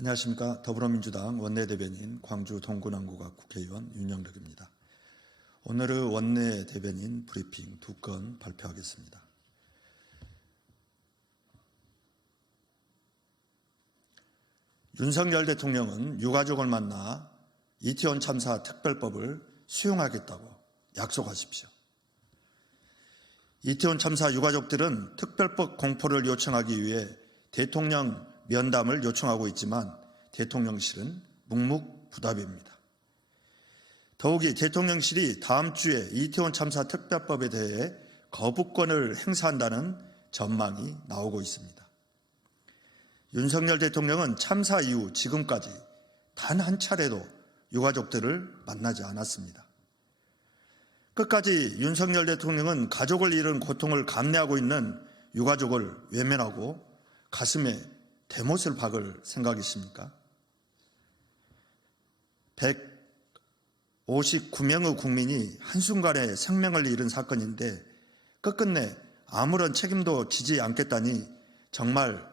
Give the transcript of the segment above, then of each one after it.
안녕하십니까. 더불어민주당 원내대변인 광주 동구남구갑 국회의원 윤영덕입니다. 오늘의 원내대변인 브리핑 2건 발표하겠습니다. 윤석열 대통령은 유가족을 만나 이태원 참사 특별법을 수용하겠다고 약속하십시오. 이태원 참사 유가족들은 특별법 공포를 요청하기 위해 대통령 면담을 요청하고 있지만 대통령실은 묵묵부답입니다. 더욱이 대통령실이 다음 주에 이태원 참사 특별법에 대해 거부권을 행사한다는 전망이 나오고 있습니다. 윤석열 대통령은 참사 이후 지금까지 단 한 차례도 유가족들을 만나지 않았습니다. 끝까지 윤석열 대통령은 가족을 잃은 고통을 감내하고 있는 유가족을 외면하고 가슴에 대못을 박을 생각이십니까? 159명의 국민이 한순간에 생명을 잃은 사건인데 끝끝내 아무런 책임도 지지 않겠다니 정말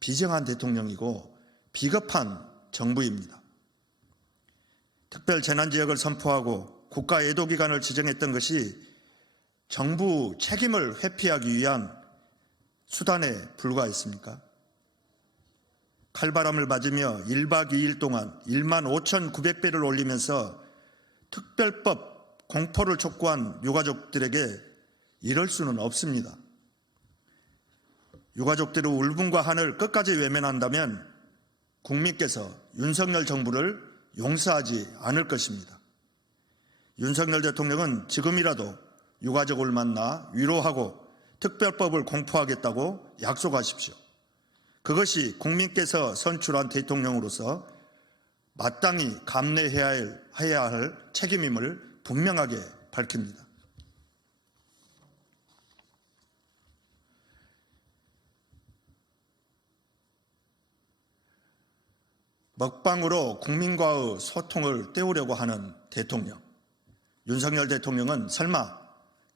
비정한 대통령이고 비겁한 정부입니다. 특별재난지역을 선포하고 국가애도기간을 지정했던 것이 정부 책임을 회피하기 위한 수단에 불과했습니까? 칼바람을 맞으며 1박 2일 동안 15,900배를 올리면서 특별법 공포를 촉구한 유가족들에게 이럴 수는 없습니다. 유가족들의 울분과 한을 끝까지 외면한다면 국민께서 윤석열 정부를 용서하지 않을 것입니다. 윤석열 대통령은 지금이라도 유가족을 만나 위로하고 특별법을 공포하겠다고 약속하십시오. 그것이 국민께서 선출한 대통령으로서 마땅히 감내해야 할 책임임을 분명하게 밝힙니다. 먹방으로 국민과의 소통을 때우려고 하는 대통령. 윤석열 대통령은 설마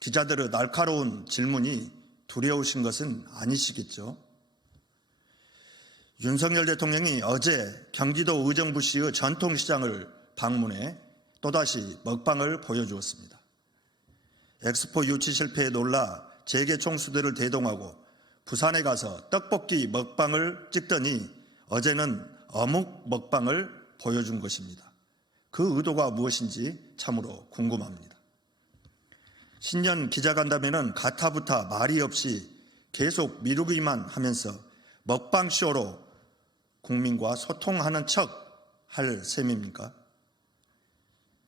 기자들의 날카로운 질문이 두려우신 것은 아니시겠죠? 윤석열 대통령이 어제 경기도 의정부시의 전통시장을 방문해 또다시 먹방을 보여주었습니다. 엑스포 유치 실패에 놀라 재계총수들을 대동하고 부산에 가서 떡볶이 먹방을 찍더니 어제는 어묵 먹방을 보여준 것입니다. 그 의도가 무엇인지 참으로 궁금합니다. 신년 기자간담회는 가타부타 말이 없이 계속 미루기만 하면서 먹방쇼로 국민과 소통하는 척 할 셈입니까?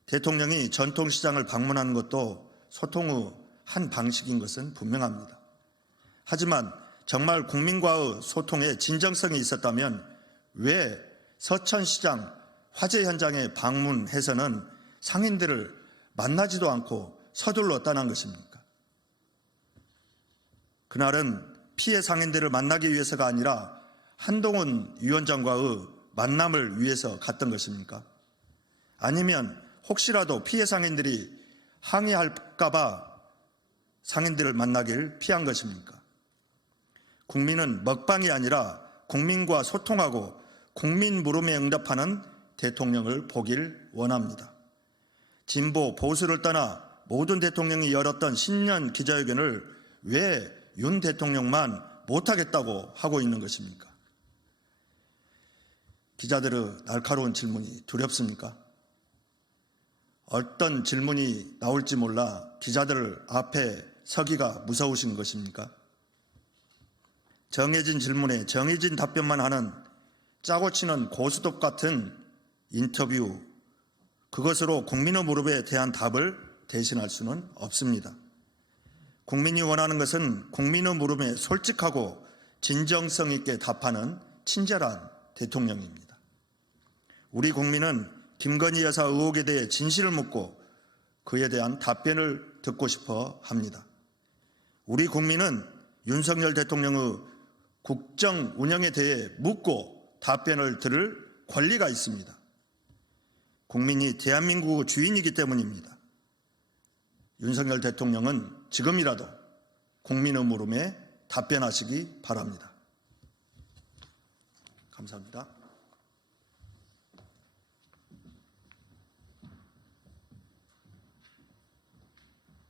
대통령이 전통시장을 방문하는 것도 소통의 한 방식인 것은 분명합니다. 하지만 정말 국민과의 소통에 진정성이 있었다면 왜 서천시장 화재 현장에 방문해서는 상인들을 만나지도 않고 서둘러 떠난 것입니까? 그날은 피해 상인들을 만나기 위해서가 아니라 한동훈 위원장과의 만남을 위해서 갔던 것입니까? 아니면 혹시라도 피해 상인들이 항의할까 봐 상인들을 만나길 피한 것입니까? 국민은 먹방이 아니라 국민과 소통하고 국민 물음에 응답하는 대통령을 보길 원합니다. 진보, 보수를 떠나 모든 대통령이 열었던 신년 기자회견을 왜 윤 대통령만 못하겠다고 하고 있는 것입니까? 기자들의 날카로운 질문이 두렵습니까? 어떤 질문이 나올지 몰라 기자들 앞에 서기가 무서우신 것입니까? 정해진 질문에 정해진 답변만 하는 짜고 치는 고스톱 같은 인터뷰, 그것으로 국민의 무릎에 대한 답을 대신할 수는 없습니다. 국민이 원하는 것은 국민의 물음에 솔직하고 진정성 있게 답하는 친절한 대통령입니다. 우리 국민은 김건희 여사 의혹에 대해 진실을 묻고 그에 대한 답변을 듣고 싶어 합니다. 우리 국민은 윤석열 대통령의 국정 운영에 대해 묻고 답변을 들을 권리가 있습니다. 국민이 대한민국의 주인이기 때문입니다. 윤석열 대통령은 지금이라도 국민의 물음에 답변하시기 바랍니다. 감사합니다.